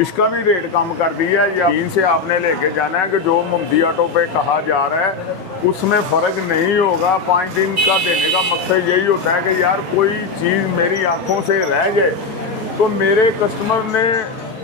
इसका भी रेट कम कर दिया है। या 3 से आपने लेके जाना है कि जो मोहम्मदी ऑटो पे कहा जा रहा है उसमें फ़र्क नहीं होगा। 5 दिन का देने का मकसद यही होता है कि यार कोई चीज़ मेरी आंखों से रह जाए तो मेरे कस्टमर ने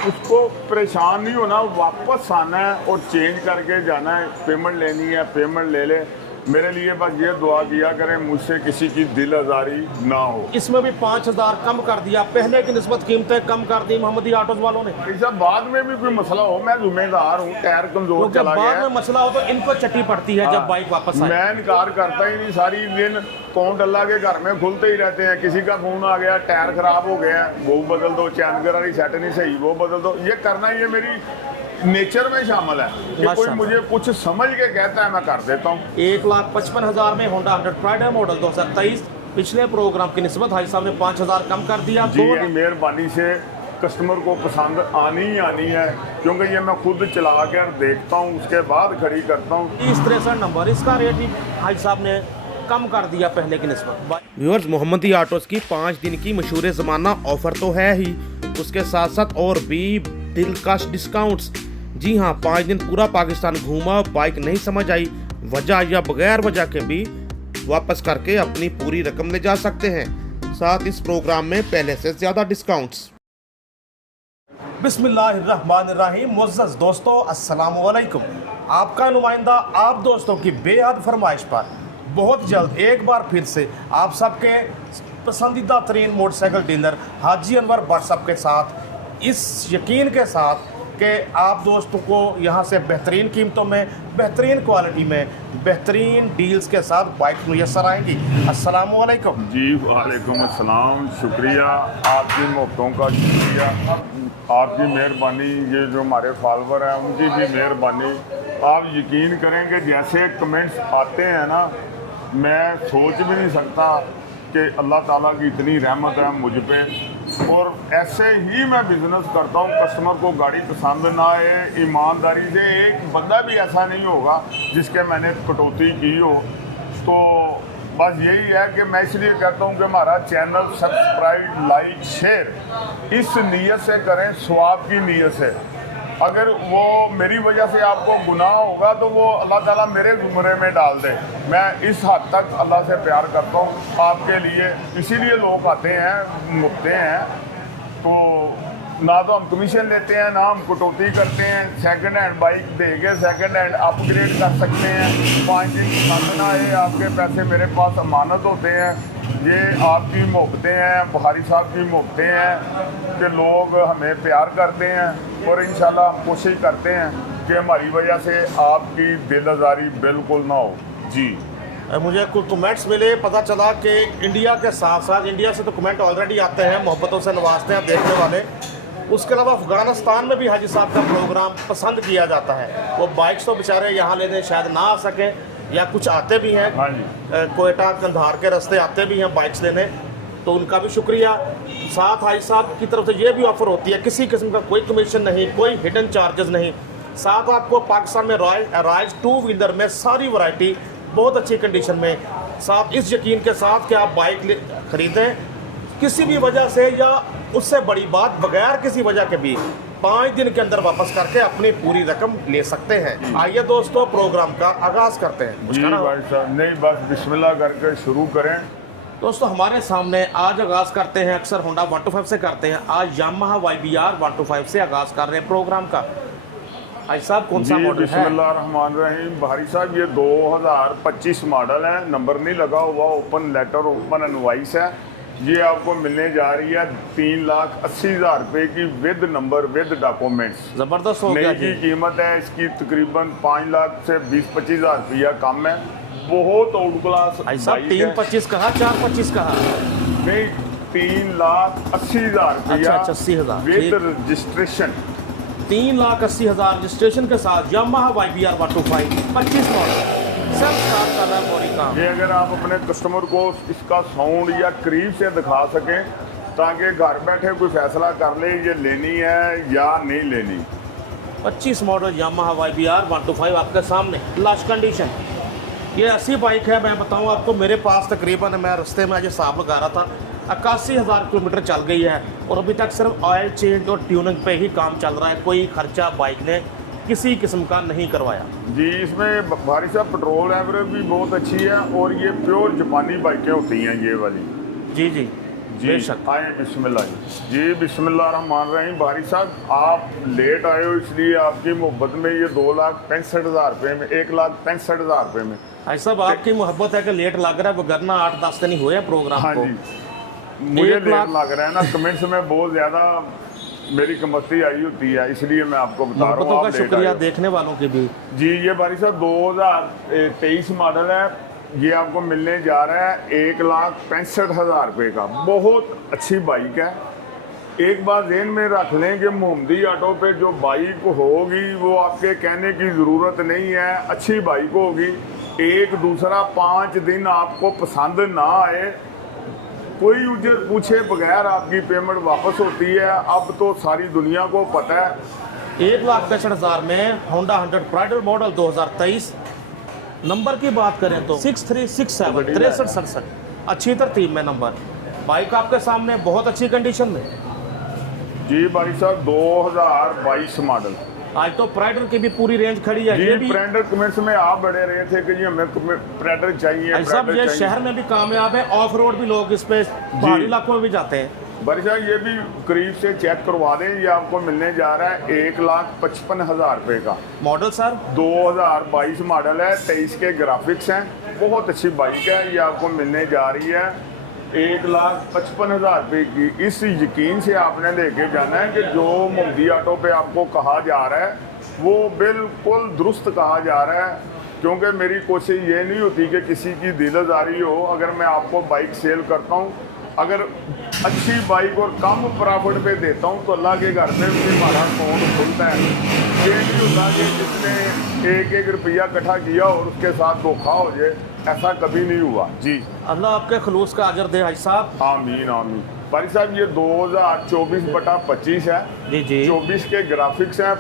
उसको परेशान नहीं होना, वापस आना है और चेंज करके जाना है। पेमेंट लेनी है पेमेंट ले ले। मेरे लिए बस ये दुआ किया करें मुझसे किसी की दिल आज़ारी ना हो। इसमें भी 5,000 कम कर दिया, पहले की निस्बत कीमतें कम कर दी मोहम्मदी ऑटोज वालों ने। ऐसा बाद में भी कोई मसला हो, मैं जिम्मेदार हूँ, टायर कमजोर चला गया बाद में मसला हो तो इनको चट्टी पड़ती है जब बाइक वापस आए। मैं इनकार करता ही नहीं। सारी दिन कौन अल्लाह के घर में खुलते ही रहते हैं। किसी का फोन आ गया टायर खराब हो गया वो बदल दो, चैन वाली सेट नहीं सही वो बदल दो। ये करना ये मेरी नेचर में शामिल है कि कोई मुझे कुछ समझ के कहता है मैं कर देता हूँ। 1,55,000 में होंडा 100 प्राइड मॉडल 2023 पिछले प्रोग्राम की निस्बत भाई साहब ने 5,000 कम कर दिया। जी मेहरबानी से कस्टमर को पसंद आनी ही आनी है क्योंकि ये मैं खुद चला कर देखता हूँ उसके बाद खड़ी करता हूँ। 3063 नंबर, इसका रेट भी भाई साहब ने कम कर दिया पहले की निस्बत। व्यूअर्स, मोहम्मदी ऑटोज की 5 दिन की मशहूर ज़माना ऑफर तो है ही, उसके साथ साथ और भी दिलकश डिस्काउंट्स। जी हाँ, 5 दिन पूरा पाकिस्तान घूमा, बाइक नहीं समझ आई वजह या बगैर वजह के भी वापस करके अपनी पूरी रकम ले जा सकते हैं। साथ इस प्रोग्राम में पहले से ज़्यादा डिस्काउंट्स। बिस्मिल्लाहिर्रहमानिर्रहीम। मुअज़्ज़ज़ दोस्तों, अस्सलाम वालेकुम। आपका नुमाइंदा आप दोस्तों की बेहद फरमाइश पर बहुत जल्द एक बार फिर से आप सबके पसंदीदा तरीन मोटरसाइकिल डीलर हाजी अनवर भट्ट साहब के साथ, इस यकीन के साथ कि आप दोस्तों को यहाँ से बेहतरीन कीमतों में, बेहतरीन क्वालिटी में, बेहतरीन डील्स के साथ बाइक मुयसर आएंगी। अस्सलाम वालेकुम। जी वालेकुम अस्सलाम। शुक्रिया आपकी मोहब्बतों का, शुक्रिया आपकी मेहरबानी। ये जो हमारे फॉलोवर हैं उनकी भी मेहरबानी। आप यकीन करें कि जैसे कमेंट्स आते हैं ना, मैं सोच भी नहीं सकता कि अल्लाह ताला की इतनी रहमत है मुझ पे। और ऐसे ही मैं बिज़नेस करता हूँ। कस्टमर को गाड़ी पसंद ना आए, ईमानदारी से एक बंदा भी ऐसा नहीं होगा जिसके मैंने कटौती की हो। तो बस यही है कि मैं इसलिए कहता हूँ कि हमारा चैनल सब्सक्राइब लाइक शेयर इस नीयत से करें, सवाब की नीयत से। अगर वो मेरी वजह से आपको गुनाह होगा तो वो अल्लाह ताला मेरे ज़ुमरे में डाल दे। मैं इस हद तक अल्लाह से प्यार करता हूँ आपके लिए, इसीलिए लोग आते हैं मुकते हैं। तो ना तो हम कमीशन लेते हैं ना हम कटौती करते हैं। सेकंड हैंड बाइक देके सेकंड हैंड अपग्रेड कर सकते हैं। 5 दिन पसंद ना आए, आपके पैसे मेरे पास अमानत होते हैं। ये आपकी मोहब्बतें हैं, बुखारी साहब की मोहब्बतें हैं कि लोग हमें प्यार करते हैं और इंशाल्लाह हम कोशिश करते हैं कि हमारी वजह से आपकी दिल आज़ारी बिल्कुल ना हो। जी मुझे कुछ कमेंट्स मिले, पता चला कि इंडिया के साथ साथ, इंडिया से तो कमेंट ऑलरेडी आते हैं, मोहब्बतों से नवाजते हैं देखने वाले। उसके अलावा अफ़गानिस्तान में भी हाजी साहब का प्रोग्राम पसंद किया जाता है। वो बाइक्स तो बेचारे यहाँ लेने शायद ना आ सकें, या कुछ आते भी हैं, कोयटा कंधार के रास्ते आते भी हैं बाइक्स लेने, तो उनका भी शुक्रिया। साथ हाजी साहब की तरफ से ये भी ऑफ़र होती है, किसी किस्म का कोई कमीशन नहीं, कोई हिडन चार्जेस नहीं। साथ आपको पाकिस्तान में राइज 2 व्हीलर में सारी वैरायटी बहुत अच्छी कंडीशन में, साथ इस यकीन के साथ कि आप बाइक ख़रीदें किसी भी वजह से, या उससे बड़ी बात बगैर किसी वजह के भी 5 दिन के अंदर वापस करके अपनी पूरी रकम ले सकते हैं। आइए दोस्तों, प्रोग्राम का आगाज़ करते हैं। जी भाई साहब, नहीं बस बिस्मिल्लाह करके शुरू करें। दोस्तों, हमारे सामने आज आगाज़ करते हैं, अक्सर होंडा 125 से करते हैं, आज यामाहा YBR 125 से आगाज़ कर रहे हैं प्रोग्राम का। भाई साहब कौन सा मॉडल है? बिस्मिल्लाहिर्रहमानिर्रहीम। भाई साहब ये 2025 मॉडल है, नंबर नहीं लगा हुआ, ओपन लेटर ओपन इनवॉइस है। ये आपको मिलने जा रही है 3,80,000 रुपये की विद नंबर विद डॉक्यूमेंट्स। ज़बरदस्त हो गया। की कीमत है इसकी तकरीबन 5 लाख से 20-25,000 रुपया कम है। बहुत आउट क्लास। 3,25 कहा, 4,25 कहा? नहीं, 3,80,000 रुपया 80,000 विद रजिस्ट्रेशन। 3,80,000 रजिस्ट्रेशन के साथ यामाहा YBR 125 25 मॉडल सब स्टार्ट कर रहा है पूरी काम। ये अगर आप अपने कस्टमर को इसका साउंड या करीब से दिखा सकें ताकि घर बैठे कोई फैसला कर ले ये लेनी है या नहीं लेनी। 25 मॉडल यामाहा YBR 125 आपके सामने, लास्ट कंडीशन। ये ऐसी बाइक है, मैं बताऊं आपको, मेरे पास तकरीबन, मैं रास्ते में आज हिसाब लगा रहा था, 81,000 किलोमीटर चल गई है और अभी तक सिर्फ ऑयल चेंज और ट्यूनिंग पे ही काम चल रहा है। कोई खर्चा बाइक ने किसी किस्म का नहीं करवाया। जी, इसमें भारी साहब पेट्रोल एवरेज भी बहुत अच्छी है और ये प्योर जापानी बाइकें होती हैं ये वाली। जी जी जी बेशक। आए बिस्मिल्लाह जी बिस्मिल्लाह रहमान रहीम। भारी साहब आप लेट आए हो इसलिए आपकी मोहब्बत में ये 2,65,000 रुपये में 1,65,000 रुपये में। भाई साहब आपकी मोहब्बत है कि लेट लग रहा है, वरना 8-10 दिन ही हुए हैं प्रोग्राम हाँ को। जी, मुझे 1 लाख लेट लग रहा है ना, कमेंट्स में बहुत ज़्यादा मेरी कमस्ती आई होती है, इसलिए मैं आपको बता रहा हूँ। मोहब्बतों का आप लेट शुक्रिया आए हो। देखने वालों की भी। जी ये भारी साहब 2023 मॉडल है, ये आपको मिलने जा रहा है 1,65,000 रुपये का। बहुत अच्छी बाइक है। एक बार ज़हन में रख लें कि मोहम्मदी ऑटो पे जो बाइक होगी वो आपके कहने की ज़रूरत नहीं है, अच्छी बाइक होगी। एक दूसरा 5 दिन आपको पसंद ना आए, कोई उजर पूछे बगैर आपकी पेमेंट वापस होती है। अब तो सारी दुनिया को पता है। 1,65,000 में होंडा 100 प्राइडल मॉडल 2023। नंबर की बात करें तो 6367 6367 अच्छी तरतीब में नंबर। बाइक आपके सामने बहुत अच्छी कंडीशन में। जी भाई साहब 2022 मॉडल। आज तो प्राइडर की भी पूरी रेंज खड़ी है। ये जी भी प्रेडर कमेंट्स में आप बड़े रहे थे कि जी हमें प्रेडर चाहिए, भाई साहब प्रेडर ये चाहिए। शहर में भी कामयाब है, ऑफ रोड भी लोग इस पे पहाड़ी इलाकों में भी जाते हैं। भाई साहब ये भी करीब से चेक करवा दें, ये आपको मिलने जा रहा है 1,55,000 रुपये का। मॉडल सर 2022 मॉडल है, 23 के ग्राफिक्स हैं, बहुत अच्छी बाइक है। ये आपको मिलने जा रही है 1,55,000 रुपये की। इस यकीन से आपने लेके जाना है कि जो मोदी ऑटो पे आपको कहा जा रहा है वो बिल्कुल दुरुस्त कहा जा रहा है, क्योंकि मेरी कोशिश ये नहीं होती कि किसी की दिलदारी हो। अगर मैं आपको बाइक सेल करता हूँ, अगर अच्छी बाइक और कम प्रॉफिट पे देता हूँ तो अल्लाह के घर में भी हमारा अकाउंट खुलता है। ये नहीं होता कि जिसने 1-1 रुपया इकट्ठा किया और उसके साथ धोखा हो जाए, ऐसा कभी नहीं हुआ। जी अल्लाह आपके खलूस का अजर दे भाई साहब। आमीन आमीन। भाई साहब ये 2024/25 है। जी जी 24 के ग्राफिक्स हैं,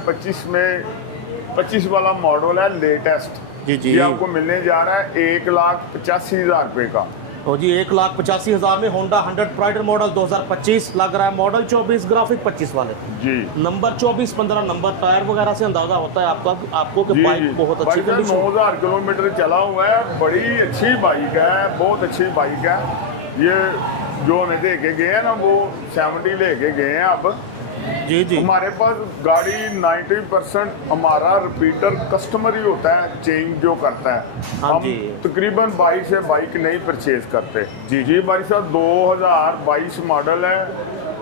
25 वाला मॉडल है लेटेस्ट। जी जी ये आपको मिलने जा रहा है 1,85,000 रुपये का। तो जी 1,85,000 में होंडा 100 प्राइडर मॉडल 2025 लग रहा है। मॉडल 24 ग्राफिक 25 वाले जी नंबर 24-15 नंबर। टायर वगैरह से अंदाजा होता है आपको कि जी बाइक बहुत अच्छी भाई साहब कंडीशन। 9,000 किलोमीटर चला हुआ है, बड़ी अच्छी बाइक है, बहुत अच्छी बाइक है। ये जो हमें दे के गए हैं ना वो 70 लेके गए हैं। अब जी जी हमारे पास गाड़ी 90% हमारा रिपीटर कस्टमर ही होता है, चेंज जो करता है। हाँ हम जी। तकरीबन बाइक से बाइक नहीं परचेज करते। जी जी भाई साहब 2022 मॉडल है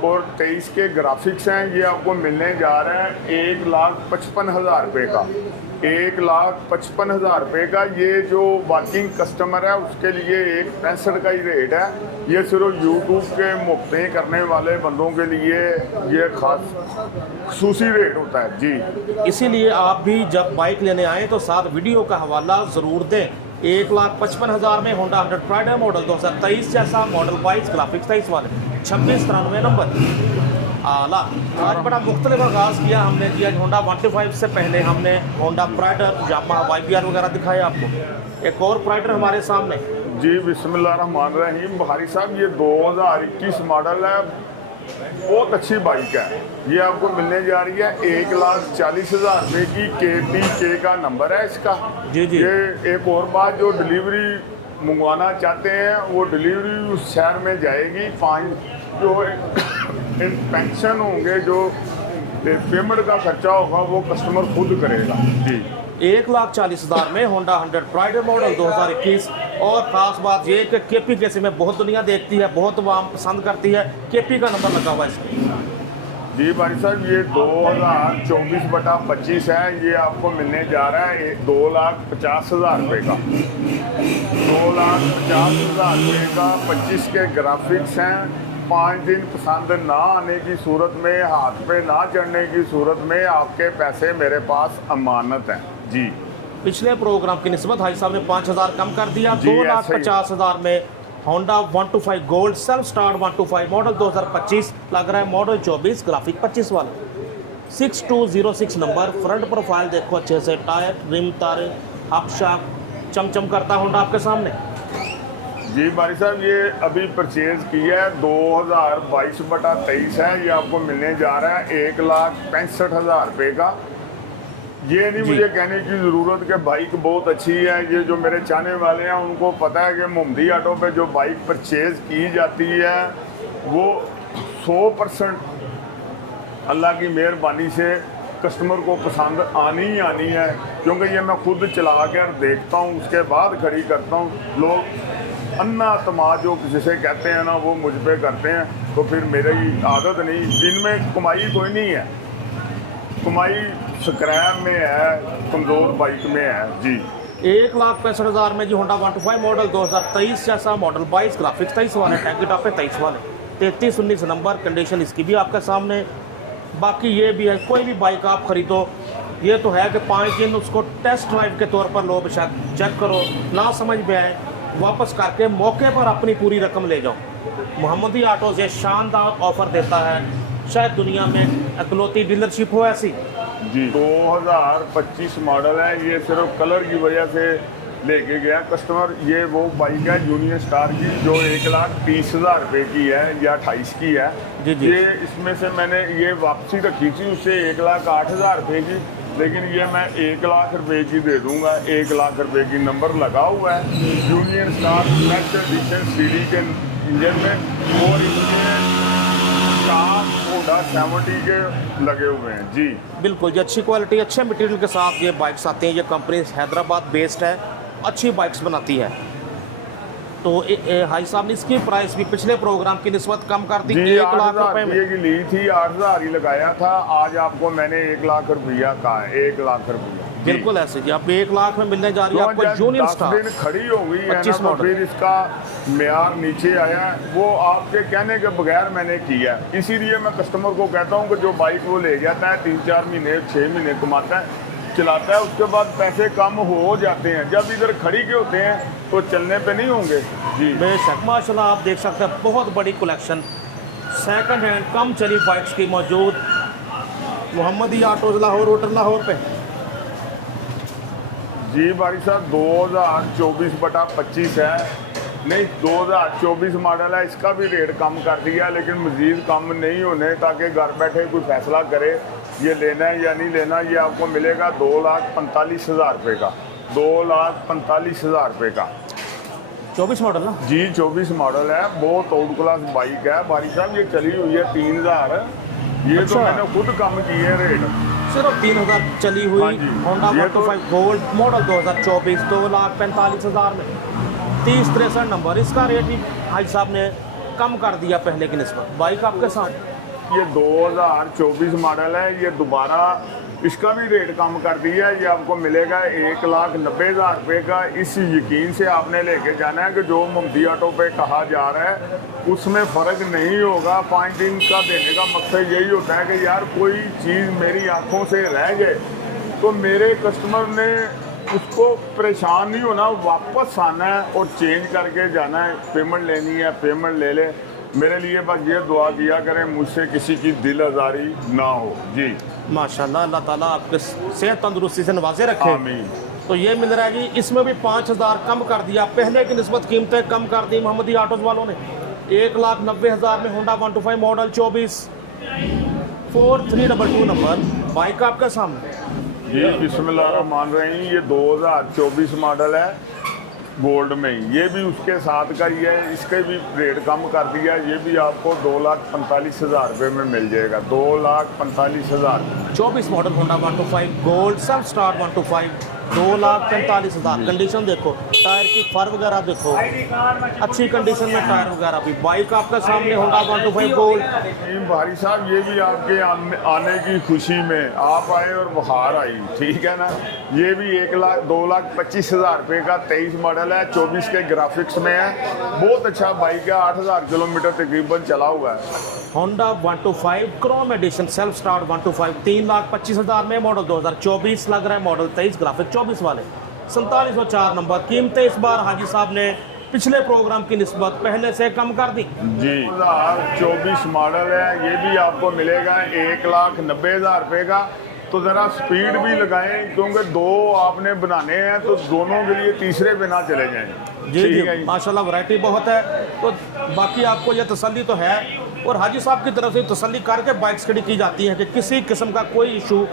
और 23 के ग्राफिक्स हैं। ये आपको मिलने जा रहा है 1,55,000 रुपये का। 1,55,000 रुपये का। ये जो वर्किंग कस्टमर है उसके लिए 1,65 का ही रेट है। ये सिर्फ यूट्यूब के मुफ्तें करने वाले बंदों के लिए ये खास खसूसी रेट होता है। जी इसीलिए आप भी जब बाइक लेने आए तो साथ वीडियो का हवाला ज़रूर दें। 1,55,000 में होंडा 100 प्राइडर मॉडल 2023 जैसा मॉडल 22 ग्राफिक्स 23 वाले 2693 नंबर आला। आज बड़ा मुख्तलिफ आगाज़ किया हमने जी। आज होंडा 125 से पहले हमने होंडा प्राइडर यामाहा YBR वगैरह दिखाए आपको। एक और प्राइडर हमारे सामने। जी बिस्मिल्लाह रहमान रहीम। भारी साहब ये 2021 मॉडल है, बहुत अच्छी बाइक है। ये आपको मिलने जा रही है 1,40,000 रुपये की। KPK का नंबर है इसका। जी जी ये एक और बात, जो डिलीवरी मंगवाना चाहते हैं वो डिलीवरी उस शहर में जाएगी। 5 जो इंस्पेक्शन होंगे, जो पेमेंट का खर्चा होगा वो कस्टमर खुद करेगा। जी 1,40,000 में होंडा 100 प्राइडर मॉडल 2021। और ख़ास बात ये कि KP कैसे में बहुत दुनिया देखती है, बहुत आवाम पसंद करती है। KP का नंबर लगा हुआ है इसमें। जी भाई साहब ये 2024/25 है। ये आपको मिलने जा रहा है 2,50,000 रुपये का। 2,50,000 रुपये का। 25 के ग्राफिक्स हैं। 5 दिन पसंद ना आने की सूरत में, हाथ पे ना चढ़ने की सूरत में आपके पैसे मेरे पास अमानत हैं। जी पिछले प्रोग्राम की निस्बत भाई साहब ने 5,000 कम कर दिया। जी, ऐसे ही। 2,50,000 में Honda 125 gold self start 125 model 2025 लग रहा है। मॉडल 24 ग्राफिक 25 वाला 6206 नंबर। फ्रंट प्रोफाइल देखो अच्छे से, टायर रिम तारे हब शाक चमचम करता होंडा आपके सामने। जी भाई साहब, ये अभी परचेज किया है 2022/23 है। ये आपको मिलने जा रहा है 1,65,000 रुपये का। ये नहीं मुझे कहने की ज़रूरत कि बाइक बहुत अच्छी है। ये जो मेरे चाहने वाले हैं उनको पता है कि मोहम्मदी ऑटो पे जो बाइक परचेज की जाती है वो 100% अल्लाह की मेहरबानी से कस्टमर को पसंद आनी ही आनी है, क्योंकि ये मैं खुद चला कर देखता हूँ, उसके बाद खड़ी करता हूँ। लोग अन्ना अतमाद जो जिसे कहते हैं ना, वो मुझ पे करते हैं, तो फिर मेरी आदत नहीं। इनमें कमाई कोई नहीं है, कमाई स्क्रैप में है, कमज़ोर बाइक में है जी। 1,65,000 में जी होंडा 125 मॉडल 2023 जैसा मॉडल 22 ग्राफिक्स 23 वाले, टैंकी टॉप पे 23 वाले, 3319 नंबर, कंडीशन इसकी भी आपके सामने। बाकी ये भी है, कोई भी बाइक आप खरीदो, ये तो है कि 5 दिन उसको टेस्ट ड्राइव के तौर पर लो, बेशक चेक करो, ना समझ में आए वापस करके मौके पर अपनी पूरी रकम ले जाओ। मोहम्मदी ऑटोज़ ये शानदार ऑफ़र देता है, शायद दुनिया में इकलौती डीलरशिप हो ऐसी। जी 2025 मॉडल है। ये सिर्फ कलर की वजह से लेके गया कस्टमर। ये वो बाइक है यूनियन स्टार की जो 1,30,000 रुपये की है या 28 की है। जी। ये इसमें से मैंने ये वापसी रखी थी उससे 1,08,000 रुपये की, लेकिन ये मैं 1,00,000 रुपये की दे दूंगा। 1,00,000 रुपये की नंबर लगा हुआ है union star next edition CD के इंजन में, और इसके स्टार होंडा 70 के लगे हुए हैं जी। बिल्कुल जी, अच्छी क्वालिटी अच्छे मटेरियल के साथ ये बाइक्स आती हैं। ये कंपनी हैदराबाद बेस्ड है, अच्छी बाइक्स बनाती है। तो भाई साहब ने इसकी प्राइस भी पिछले प्रोग्राम की निस्बत कम कर दी, 1,00,000 रुपये में की ली थी, 8,000 ही लगाया था। आज आपको मैंने 1,00,000 रुपया कहा, 1,00,000 रुपया। बिल्कुल ऐसे जी, आप 1,00,000 में मिलने जा रही है आपको यूनियन स्टार। 10 दिन खड़ी हो गई है 25 ना, तो मॉडल। फिर इसका मेयार नीचे आया है। वो आपके कहने के बगैर मैंने किया है। इसीलिए मैं कस्टमर को कहता हूँ कि जो बाइक वो ले जाता है 3-4 महीने 6 महीने कमाता है, चलाता है, उसके बाद पैसे कम हो जाते हैं। जब इधर खड़ी के होते हैं तो चलने पे नहीं होंगे जी। बेशक माशाल्लाह, आप देख सकते हैं बहुत बड़ी कलेक्शन सेकंड हैंड कम चली बाइक्स की मौजूद मोहम्मदी ऑटोज़ लाहौर होटल लाहौर पे। जी भाई साहब 2024/25 है, नहीं 2024 मॉडल है। इसका भी रेट कम कर दिया, लेकिन मज़ीद कम नहीं होने, ताकि घर बैठे कोई फैसला करे ये लेना है या नहीं लेना। ये आपको मिलेगा 2,45,000 रुपये का, 2,45,000 रुपये का। 24 मॉडल ना जी 24 मॉडल है, बहुत आउट क्लास बाइक है भाई साहब। ये चली हुई है 3,000। ये अच्छा। तो मैंने खुद कम किए रेट, सिर्फ 3,000 चली हुई हाँ जी। होंडा ये 125 गोल्ड मॉडल 2024 2,45,000 में 3063 नंबर। इसका रेट भी भाई साहब ने कम कर दिया पहले की निस्बत। बाइक आपके साथ ये 2024 मॉडल है। ये दोबारा इसका भी रेट कम कर दिया है। ये आपको मिलेगा 1,90,000 रुपये का। इस यकीन से आपने लेके जाना है कि जो मोहम्मदी ऑटो पे कहा जा रहा है उसमें फ़र्क नहीं होगा। 5 दिन का देने का मकसद यही होता है कि यार कोई चीज़ मेरी आंखों से रह जाए तो मेरे कस्टमर ने उसको परेशान नहीं होना, वापस आना है और चेंज करके जाना है। पेमेंट लेनी है पेमेंट ले ले। मेरे लिए बस ये दुआ किया करें मुझसे किसी की दिल आज़ारी ना हो जी। माशाल्लाह, अल्लाह ताला आपके सेहत तंदुरुस्ती से नवाजे रखे। आमीन। तो ये मिल रहा है जी, इसमें भी 5,000 कम कर दिया, पहले की निस्बत कीमतें कम कर दी मोहम्मदी ऑटोज़ वालों ने। 1,90,000 में होंडा 125 मॉडल 24 4322 नंबर। बाइक आपके सामने जी बिस्मिल्लाहिर्रहमानिर्रहीम। ये 2024 मॉडल है गोल्ड में, ये भी उसके साथ का ही है। इसके भी रेट कम कर दिया। ये भी आपको 2,45,000 रुपये में मिल जाएगा, 2,45,000। 24 मॉडल होंडा 125 गोल्ड सब स्टार 125 2,45,000। कंडीशन देखो, टायर की फर वगैरह देखो, अच्छी कंडीशन में टायर वगैरह भी। बाइक आपके सामने होंडा 125 गोल्ड। भाई साहब ये भी आपके आने की खुशी में आप आए और बहार आई, ठीक है ना। ये भी 2,25,000 रुपये का 23 मॉडल है, 24 के ग्राफिक्स में है। बहुत अच्छा बाइक है, 8,000 किलोमीटर तकरीबन चला हुआ है। Honda 125 chrome edition self start 125 3,25,000 में मॉडल 2024 लग रहा है। मॉडल 23 ग्राफिक 24 वाले 4704 नंबर। कीमतें इस बार हाजी साहब ने पिछले प्रोग्राम की निस्बत पहले से कम कर दी जी। 2024 मॉडल है। ये भी आपको मिलेगा 1,90,000 रुपये का। तो ज़रा स्पीड भी लगाएं, क्योंकि दो आपने बनाने हैं तो दोनों के लिए तीसरे पे ना चले जाएं। जी ठीक है जी, माशाल्लाह वैरायटी बहुत है। तो बाकी आपको ये तसल्ली तो है, और हाजी साहब की तरफ से तसल्ली करके बाइक्स खड़ी की जाती है कि किसी किस्म का कोई इशू,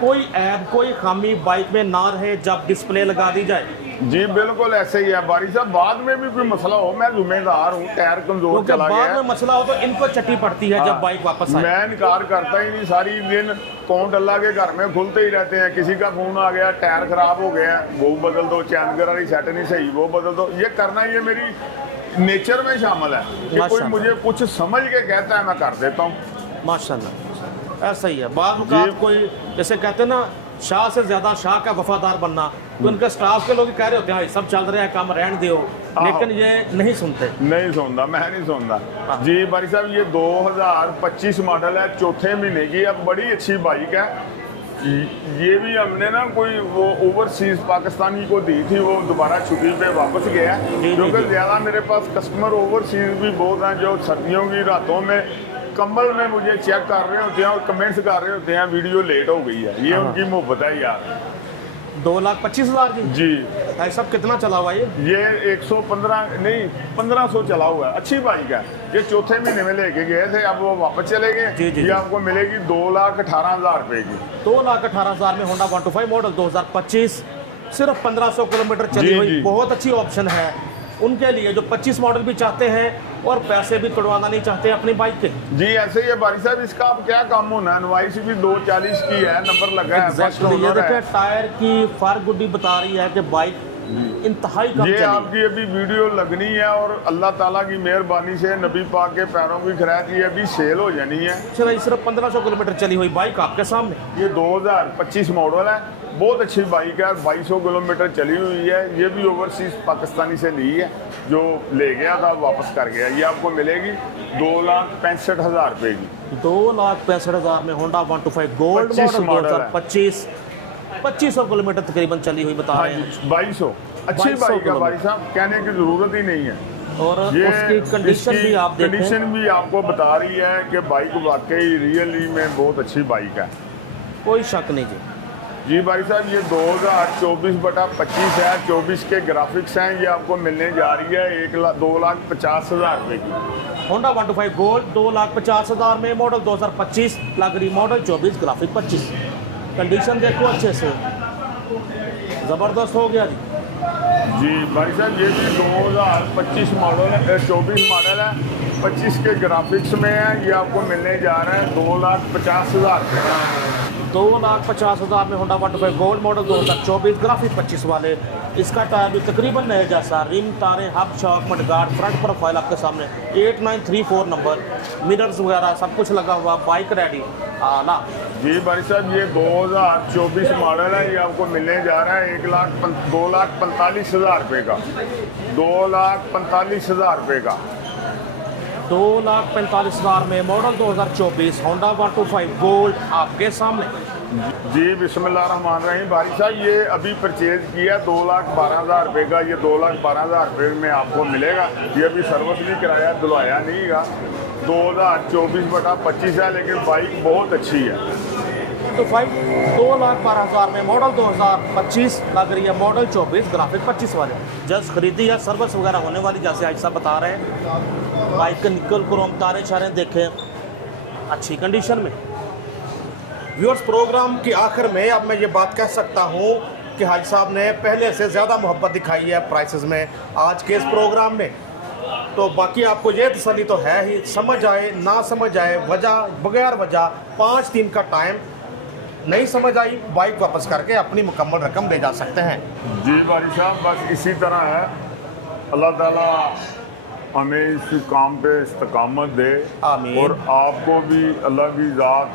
कोई ऐप, कोई खामी बाइक में ना रहे जब डिस्प्ले लगा दी जाए। जी बिल्कुल ऐसे ही है बारी साहब, बाद में भी कोई मसला हो मैं जिम्मेदार हूँ, टायर कमजोर क्योंकि चला बाद गया में मसला हो तो इनको चट्टी पड़ती है जब बाइक वापस आए। मैं इनकार करता ही नहीं, सारी दिन कौन अल्लाह के घर में खुलते ही रहते हैं। किसी का फोन आ गया, टायर खराब हो गया, वो बदल दो, चैनगर वाली सेट नहीं सही, वो बदल दो। ये करना ये मेरी नेचर में शामिल है कि कोई मुझे कुछ समझ के कहता है मैं कर देता हूँ। माशाल्लाह ऐसा ही है। बाद में कोई जैसे कहते हैं ना, शाह से ज्यादा शाह का वफादार बनना, तो उनके स्टाफ के लोग कह रहे होते हैं सब चल रहे हैं, काम रहने दो, लेकिन ये नहीं सुनते। नहीं सुनता, मैं नहीं सुनता जी बारी साहब। ये 2025 मॉडल है, चौथे महीने की, अब बड़ी अच्छी बाइक है। ये भी हमने ना कोई वो ओवरसीज पाकिस्तानी को दी थी, वो दोबारा छुट्टी पे वापस गया, क्योंकि ज़्यादा मेरे पास कस्टमर ओवरसीज भी बहुत हैं जो सर्दियों की रातों में कम्बल में मुझे चेक कर रहे होते हैं और कमेंट्स कर रहे होते हैं वीडियो लेट हो गई है। ये उनकी मोहब्बत है यार। 2,25,000 की जी भाई साहब कितना चला हुआ ये 115 नहीं 1500 चला हुआ है। अच्छी बाइक है। ये चौथे महीने में लेके गए थे, अब वो वापस चले गए। ये आपको मिलेगी 2,18,000 रुपए की। 2,18,000 में होंडा 125 मॉडल 2025, सिर्फ 1500 किलोमीटर चली हुई। बहुत अच्छी ऑप्शन है उनके लिए जो 25 मॉडल भी चाहते हैं और पैसे भी तुड़वाना नहीं चाहते अपनी बाइक के। जी ऐसे ही है बारी साहब, इसका अब क्या काम होना है। इनवॉइस भी 240 की है, नंबर लगा है। ये देखिए टायर की फार गुड्डी बता रही है कि बाइक इंतहाई कम ये चली। आपकी अभी वीडियो लगनी है और अल्लाह ताला की मेहरबानी से नबी पाक के पैरों की खैरात ये अभी सेल हो जानी है। चलो सिर्फ 1500 किलोमीटर चली हुई बाइक आपके सामने। ये 2025 मॉडल है, बहुत अच्छी बाइक है। 2200 किलोमीटर चली हुई है। ये भी ओवरसीज पाकिस्तानी से ली है, जो ले गया था वापस कर गया। ये आपको मिलेगी 2,65,000 रुपए की। 2,65,000 में होंडा 125 गोल्ड मॉडल 2025, 2500 किलोमीटर तकरीबन चली हुई बता रहे हैं। 2200 अच्छी बाइक है भाई साहब, कहने की जरूरत ही नहीं है। और ये उसकी कंडीशन भी आप देखें, कंडीशन भी आपको बता रही है कि बाइक वाकई रियली में बहुत अच्छी बाइक है, कोई शक नहीं जी। जी भाई साहब ये 2024/25 है। 24 के ग्राफिक्स हैं। ये आपको मिलने जा रही है 2,50,000 रुपए की। होंडा 125 गोल्ड 2,50,000 में मॉडल 2025, लग रही मॉडल 24, ग्राफिक 25। कंडीशन देखो अच्छे से, ज़बरदस्त हो गया जी। जी भाई साहब ये भी 2025 मॉडल है, 24 मॉडल है, 25 के ग्राफिक्स में है। ये आपको मिलने जा रहा है 2,50,000 रुपये। 2,50,000 में होंडा 125 गोल्ड मॉडल 2024, ग्राफिक 25 वाले। इसका टायर भी तकरीबन नए जैसा, रिम, तारे, hub, shock, mudguard, front profile आपके सामने, 8934 नंबर, मिरर्स वगैरह सब कुछ लगा हुआ, बाइक रेडी आला। जी भाई साहब ये 2024 मॉडल है। ये आपको मिलने जा रहा है 2,45,000 रुपये का। 2,45,000 रुपये का। 2,45,000 में मॉडल 2024 होंडा 125 गोल्ड आपके सामने। जी बिस्मिल्लाहिर्रहमानिर्रहीम भाई साहब ये अभी परचेज किया 2,12,000 रुपये का। ये 2,12,000 रुपये में आपको मिलेगा। ये अभी सर्विस नहीं कराया, धुलाया नहीं गा। 2024/25 है, लेकिन बाइक बहुत अच्छी है। 2,12,000 में मॉडल 2025, लग रही है मॉडल 24, ग्राफिक 25 वाले। जस्ट खरीदी है, सर्विस वगैरह होने वाली, जैसे आज साहब बता रहे हैं। बाइक के निकल क्रोम तारे शारे देखें, अच्छी कंडीशन में। व्यूअर्स प्रोग्राम की आखिर में अब मैं ये बात कह सकता हूँ कि हाजी साहब ने पहले से ज़्यादा मोहब्बत दिखाई है प्राइसेस में आज के इस प्रोग्राम में। तो बाकी आपको ये तसल्ली तो है ही, समझ आए ना समझ आए, वजह बगैर वजह 5 दिन का टाइम, नहीं समझ आई बाइक वापस करके अपनी मुकम्मल रकम ले जा सकते हैं। जी भाई साहब बस इसी तरह है। अल्लाह ताला हमें इस काम पे इस्तकामत दे, आमीन। और आपको भी अल्लाह की ज़ात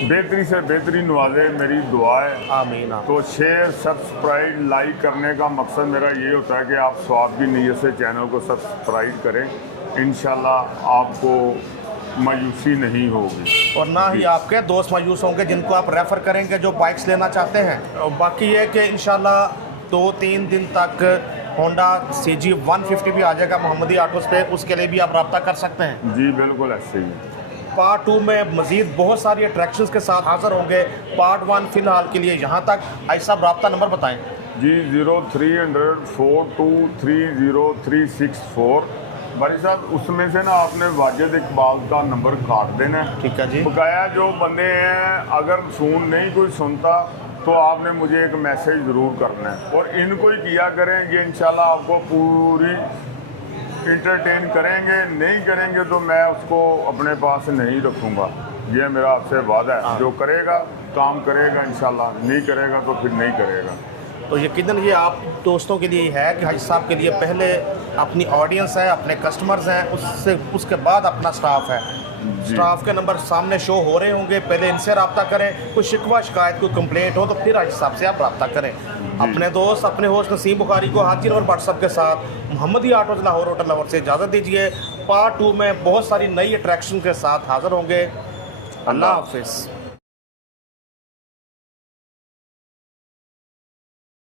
बेहतरी से बेहतरी नवाजे, मेरी दुआ है। आमीन। तो शेयर, सब्सक्राइब, लाइक करने का मकसद मेरा ये होता है कि आप स्वाब की नीयत से चैनल को सब्सक्राइब करें। इंशाल्लाह आपको मायूसी नहीं होगी, और ना ही आपके दोस्त मायूस होंगे जिनको आप रेफ़र करेंगे जो बाइक्स लेना चाहते हैं। और बाकी ये कि इंशाल्लाह 2-3 दिन तक होंडा CG 150 भी आ जाएगा मोहम्मदी ऑटोज़ पे, उसके लिए भी आप रब्ता कर सकते हैं। जी बिल्कुल ऐसे ही। पार्ट 2 में मजीद बहुत सारी अट्रैक्शंस के साथ हाजिर होंगे। पार्ट 1 फिलहाल के लिए यहाँ तक। हाजी साहब रब्ता नंबर बताएं। जी 0300-4230364। भाई साहब उसमें से ना आपने वाजिद इकबाल का नंबर काट देना है। ठीक है जी। बकाया जो बंदे हैं अगर फोन नहीं कोई सुनता तो आपने मुझे एक मैसेज ज़रूर करना है और इनको ही किया करेंगे, इंशाल्लाह आपको पूरी इंटरटेन करेंगे। नहीं करेंगे तो मैं उसको अपने पास नहीं रखूँगा। ये मेरा आपसे वादा है। जो करेगा काम करेगा इंशाल्लाह, नहीं करेगा तो फिर नहीं करेगा। तो यकीनन ये आप दोस्तों के लिए है कि हाजी साहब के लिए पहले अपनी ऑडियंस है, अपने कस्टमर्स हैं, उसके बाद अपना स्टाफ है। स्टाफ के नंबर सामने शो हो रहे होंगे, पहले इनसे रब्ता करें। कोई शिकवा शिकायत कोई कंप्लेंट हो तो फिर हाजी साहब से आप रब्ता करें। अपने दोस्त अपने होस्ट नसीम बुखारी को हाजिर और व्हाट्सअप के साथ मोहम्मदी आटोज लाहौर होटल लाहौर से इजाज़त दीजिए। पार्ट 2 में बहुत सारी नई अट्रैक्शन के साथ हाजिर होंगे। अल्लाह हाफिज़।